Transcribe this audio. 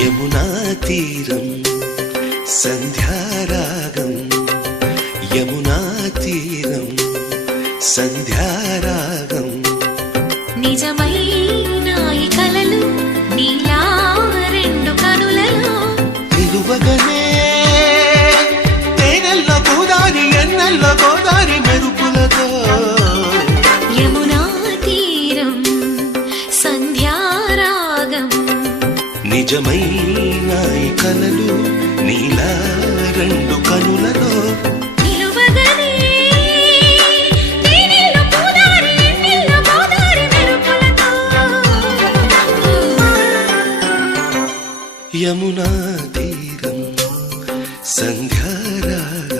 యమునా తీరం సంధ్యారాగం యమునా తీరం సంధ్యారాగం నిజమైన ఈ కలలు నీలా రెండు కనులలో నిలువగనే తేనెల్లో గోదారి ఎన్నెల్లో గోదారి మెరుపులతో యమునా తీరం సంధ్యారాగం నిజమైన ఈ కలలు నీలా రెండు కనులలో నిలువగనే తేనెల్లో గోదారి ఎన్నెల్లో గోదారి మెరుపులతో యమునా తీరం సంధ్యారాగం